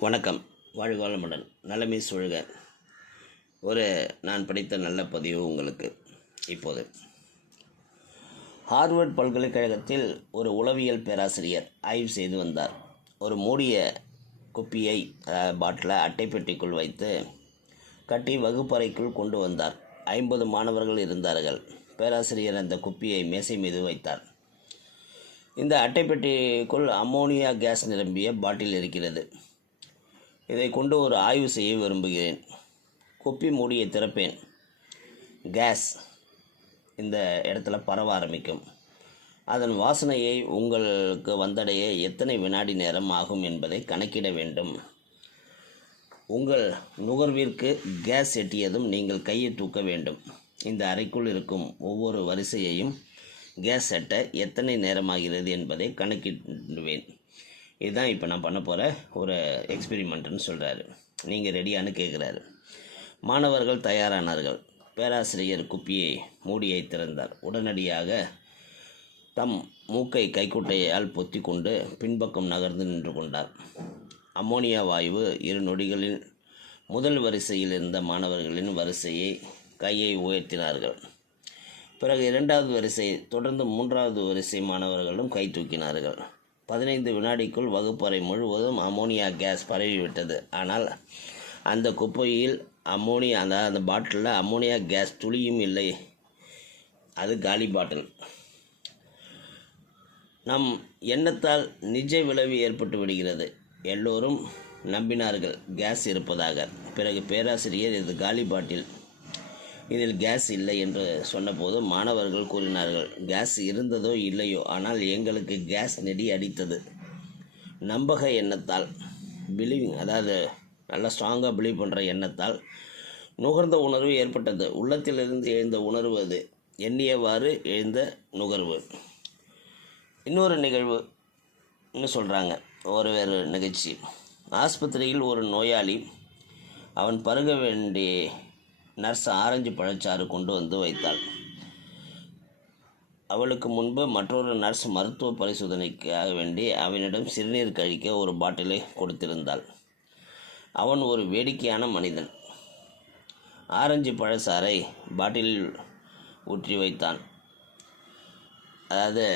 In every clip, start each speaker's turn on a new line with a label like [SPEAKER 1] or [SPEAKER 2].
[SPEAKER 1] வணக்கம். வாழ்க வளமுடன் நலமே சொல்க ஒரு நான் படித்த நல்ல பதிவு உங்களுக்கு இப்போது. ஹார்வர்ட் பல்கலைக்கழகத்தில் ஒரு உளவியல் பேராசிரியர் ஆய்வு செய்து வந்தார். ஒரு மூடிய குப்பியை பாட்டிலை அட்டைப்பெட்டிக்குள் வைத்து கட்டி வகுப்பறைக்குள் கொண்டு வந்தார். ஐம்பது மாணவர்கள் இருந்தார்கள். பேராசிரியர் அந்த குப்பியை மேசை மீது வைத்தார். இந்த அட்டைப்பெட்டிக்குள் அம்மோனியா கேஸ் நிரம்பிய பாட்டில் இருக்கிறது. இதை கொண்டு ஒரு ஆய்வு செய்ய விரும்புகிறேன். குப்பி மூடியை திறப்பேன். கேஸ் இந்த இடத்துல பரவ ஆரம்பிக்கும். அதன் வாசனையை உங்களுக்கு வந்தடைய எத்தனை வினாடி நேரம் ஆகும் என்பதை கணக்கிட வேண்டும். உங்கள் நுகர்விற்கு கேஸ் எட்டியதும் நீங்கள் கையை தூக்க வேண்டும். இந்த அறைக்குள் இருக்கும் ஒவ்வொரு வரிசையையும் கேஸ் எட்ட எத்தனை நேரமாகிறது என்பதை கணக்கிடுவேன். இதுதான் இப்போ நான் பண்ண போகிற ஒரு எக்ஸ்பெரிமெண்ட்டுன்னு சொல்கிறாரு நீங்கள் ரெடியான்னு கேட்குறாரு மாணவர்கள் தயாரானார்கள். பேராசிரியர் குப்பியை மூடியை திறந்தார். உடனடியாக தம் மூக்கை கைக்குட்டையால் பொத்தி கொண்டு பின்பக்கம் நகர்ந்து நின்று கொண்டார். அம்மோனியா வாயு இரு நொடிகளில் முதல் வரிசையில் இருந்த மாணவர்களின் வரிசையை கையை உயர்த்தினார்கள். பிறகு இரண்டாவது வரிசை தொடர்ந்து மூன்றாவது வரிசை மாணவர்களும் கை தூக்கினார்கள். பதினைந்து வினாடிக்குள் வகுப்பறை முழுவதும் அம்மோனியா கேஸ் பரவிவிட்டது. ஆனால் அந்த குப்பையில் அம்மோனியா அந்த அந்த பாட்டிலில் அம்மோனியா கேஸ் துளியும் இல்லை. அது காலி பாட்டில். நம் எண்ணத்தால் நிஜ விளைவு ஏற்பட்டு விடுகிறது. எல்லோரும் நம்பினார்கள் கேஸ் இருப்பதாக. பிறகு பேராசிரியர் இது காலி பாட்டில். இதில் கேஸ் இல்லை என்று சொன்னபோது மாணவர்கள் கூறினார்கள் கேஸ் இருந்ததோ இல்லையோ? ஆனால் எங்களுக்கு கேஸ் நெடி அடித்தது. நம்பக எண்ணத்தால் பிலீவிங் அதாவது நல்லா ஸ்ட்ராங்காக பிலீவ் பண்ணுற எண்ணத்தால் நுகர்ந்த உணர்வு ஏற்பட்டது. உள்ளத்திலிருந்து எழுந்த உணர்வு அது. எண்ணியவாறு எழுந்த நுகர்வு. இன்னொரு நிகழ்வுன்னு சொல்கிறாங்க ஒரு வேறு நிகழ்ச்சி. ஆஸ்பத்திரியில் ஒரு நோயாளி அவன் பருக வேண்டிய நர்ஸ் ஆரஞ்சு பழச்சாறு கொண்டு வந்து வைத்தாள். அவளுக்கு முன்பு மற்றொரு நர்ஸ் மருத்துவ பரிசோதனைக்காக வேண்டி அவனிடம் சிறுநீர் கழிக்க ஒரு பாட்டிலை கொடுத்திருந்தாள். அவன் ஒரு வேடிக்கையான மனிதன். ஆரஞ்சு பழச்சாறை பாட்டிலில் ஊற்றி வைத்தான். அதாவது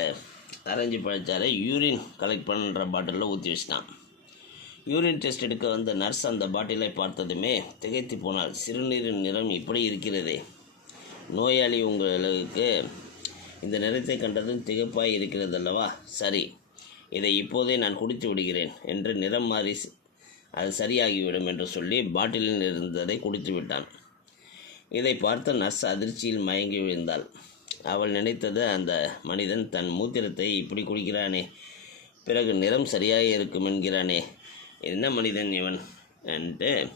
[SPEAKER 1] ஆரஞ்சு பழச்சாறை யூரின் கலெக்ட் பண்ணுற பாட்டிலில் ஊற்றி வச்சிட்டான். யூரின் டெஸ்ட் எடுக்க வந்த நர்ஸ் அந்த பாட்டிலை பார்த்ததுமே திகைத்து போனாள். சிறுநீரின் நிறம் இப்படி இருக்கிறதே. நோயாளி உங்களுக்கு இந்த நிறத்தை கண்டதும் திகைப்பாய் இருக்கிறது அல்லவா சரி இதை இப்போதே நான் குடித்து விடுகிறேன் என்று நிறம் மாறி அது சரியாகிவிடும் என்று சொல்லி பாட்டிலில் இருந்ததை குடித்து விட்டான். இதை பார்த்த நர்ஸ் அதிர்ச்சியில் மயங்கி விழுந்தாள். அவள் நினைத்தது அந்த மனிதன் தன் மூத்திரத்தை இப்படி குடிக்கிறானே பிறகு நிறம் சரியாக இருக்கும் என்கிறானே என்ன மனிதன் இவன்? என்று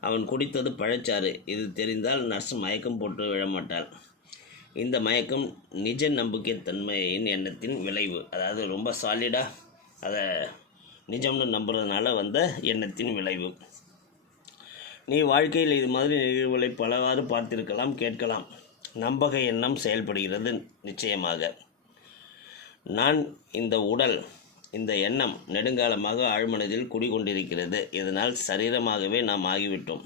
[SPEAKER 1] அவன் குடித்தது பழச்சாறு. இது தெரிந்தால் நர்ஸ் மயக்கம் போட்டு விழமாட்டாள். இந்த மயக்கம் நிஜ நம்பிக்கை தன்மையின் எண்ணத்தின் விளைவு. அதாவது ரொம்ப சாலிடாக அதை நிஜம்னு நம்புறதுனால வந்த எண்ணத்தின் விளைவு. நீ வாழ்க்கையில் இது மாதிரி நிகழ்வுகளை பலவாறு பார்த்திருக்கலாம் கேட்கலாம். நம்பக எண்ணம் செயல்படுகிறது நிச்சயமாக. நான் இந்த உடல் இந்த எண்ணம் நெடுங்காலமாக ஆழ்மனதில் குடிகொண்டிருக்கிறது. இதனால் சரீரமாகவே நாம் ஆகிவிட்டோம்.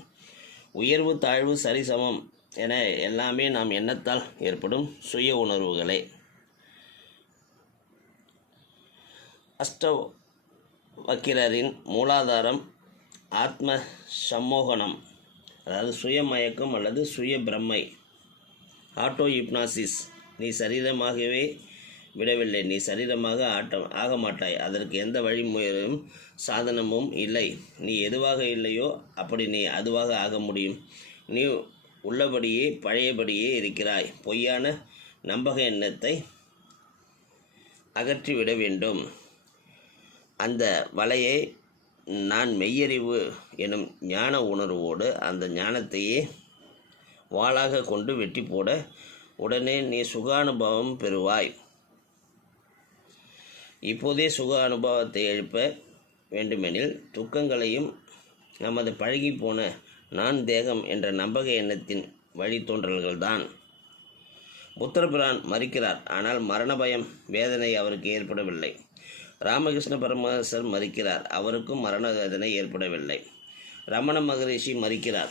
[SPEAKER 1] உயர்வு தாழ்வு சரிசமம் என எல்லாமே நாம் எண்ணத்தால் ஏற்படும் சுய உணர்வுகளே. அஷ்டவக்கிரரின் மூலாதாரம் ஆத்ம சம்மோகனம் அதாவது சுயமயக்கம் அல்லது சுய பிரம்மை ஆட்டோ ஹிப்னாசிஸ் நீ சரீரமாகவே விடவில்லை. நீ சரீரமாக ஆட்டம் ஆக மாட்டாய் அதற்கு எந்த வழிமுறையும் சாதனமும் இல்லை. நீ எதுவாக இல்லையோ அப்படி நீ அதுவாக ஆக முடியும். நீ உள்ளபடியே பழையபடியே இருக்கிறாய். பொய்யான நம்பக எண்ணத்தை அகற்றிவிட வேண்டும். அந்த வலையை நான் மெய்யறிவு எனும் ஞான உணர்வோடு அந்த ஞானத்தையே வாளாக கொண்டு வெட்டி போட உடனே நீ சுகானுபவம் பெறுவாய். இப்போதே சுக அனுபவத்தை எழுப்ப வேண்டுமெனில் துக்கங்களையும் நமது பழகிப்போன நான் தேகம் என்ற நம்பக எண்ணத்தின் வழித்தோன்றல்கள்தான். புத்தரபிரான் மறிக்கிறார். ஆனால் மரண பயம் வேதனை அவருக்கு ஏற்படவில்லை. ராமகிருஷ்ண பரமஹம்சர் மறிக்கிறார். அவருக்கும் மரண வேதனை ஏற்படவில்லை. ரமண மகரிஷி மறிக்கிறார்.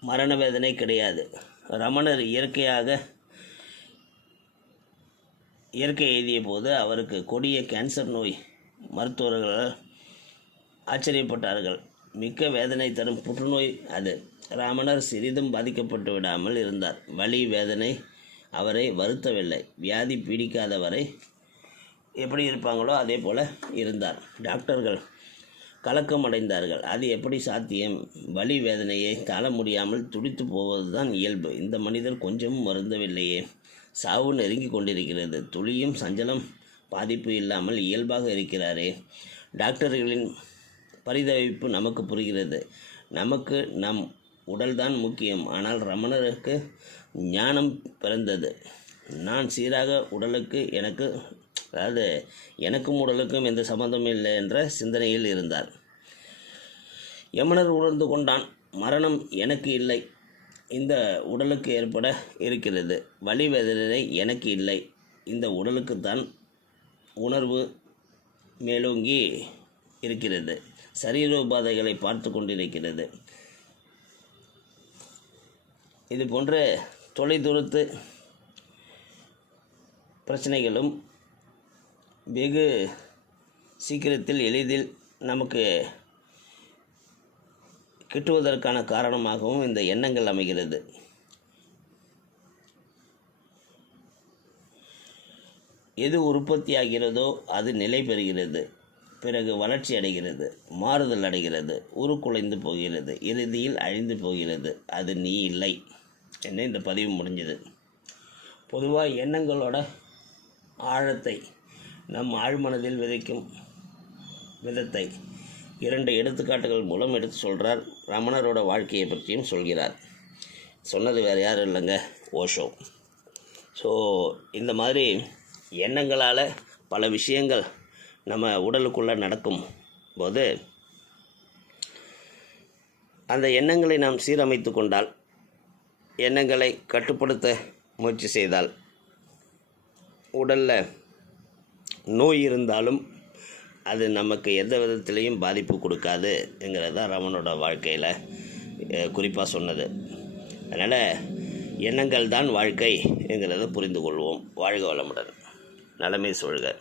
[SPEAKER 1] மரண வேதனை கிடையாது. ரமணர் இயற்கையாக இயற்கை எழுதிய போது அவருக்கு கொடிய கேன்சர் நோய். மருத்துவர்கள் ஆச்சரியப்பட்டார்கள். மிக்க வேதனை தரும் புற்றுநோய் அது. ராமணர் சிறிதும் பாதிக்கப்பட்டு விடாமல் இருந்தார். வலி வேதனை அவரை வருத்தவில்லை. வியாதி பீடிக்காதவரை எப்படி இருப்பாங்களோ அதே போல் இருந்தார். டாக்டர்கள் கலக்கம் அடைந்தார்கள் அது எப்படி சாத்தியம்? வலி வேதனையை தாழ முடியாமல் துடித்து போவதுதான் இயல்பு. இந்த மனிதர் கொஞ்சமும் வருந்தவில்லையே. சாவு நெருங்கி கொண்டிருக்கிறது. துளியும் சஞ்சலம் பாதிப்பு இல்லாமல் இயல்பாக இருக்கிறாரே. டாக்டர்களின் பரிதவிப்பு நமக்கு புரிகிறது. நமக்கு நம் உடல்தான் முக்கியம். ஆனால் ரமணருக்கு ஞானம் பிறந்தது. நான் சீராக உடலுக்கு எனக்கு அதாவது எனக்கும் உடலுக்கும் எந்த சம்பந்தமும் இல்லை என்ற சிந்தனையில் இருந்தார். யமனர் உணர்ந்து கொண்டான் மரணம் எனக்கு இல்லை. இந்த உடலுக்கு ஏற்பட இருக்கிறது. வலி வேதனை எனக்கு இல்லை. இந்த உடலுக்குத்தான் உணர்வு மேலோங்கி இருக்கிறது. சரீரோபாதைகளை பார்த்து கொண்டிருக்கிறது. இது போன்ற தொலைதூரத்து பிரச்சனைகளும் வெகு சீக்கிரத்தில் எளிதில் நமக்கு கிட்டுவதற்கான காரணமாகவும் இந்த எண்ணங்கள் அமைகிறது. எது உற்பத்தியாகிறதோ அது நிலை பெறுகிறது. பிறகு வளர்ச்சி அடைகிறது மாறுதல் அடைகிறது உருக்குலைந்து போகிறது இறுதியில் அழிந்து போகிறது அது நீ இல்லை என்ன இந்த பதிவு முடிஞ்சது. பொதுவாக எண்ணங்களோட ஆழத்தை நம் ஆழ்மனதில் விதைக்கும் விதத்தை இரண்டு எடுத்துக்காட்டுகள் மூலம் எடுத்து சொல்கிறார் ரமணரோட வாழ்க்கையை பற்றியும் சொல்கிறார். சொன்னது வேறு யாரும் இல்லைங்க ஓஷோ. ஸோ இந்த மாதிரி எண்ணங்களால் பல விஷயங்கள் நம்ம உடலுக்குள்ளே நடக்கும் போது அந்த எண்ணங்களை நாம் சீரமைத்து கொண்டால் எண்ணங்களை கட்டுப்படுத்த முயற்சி செய்தால் உடலில் நோய் இருந்தாலும் அது நமக்கு எந்த விதத்திலையும் பாதிப்பு கொடுக்காதுங்கிறது தான் ரமனோட வாழ்க்கையில் குறிப்பாக சொன்னது. அதனால் எண்ணங்கள் தான் வாழ்க்கைங்கிறத புரிந்து கொள்வோம். வாழ்க வளமுடன். நலமே சொல்க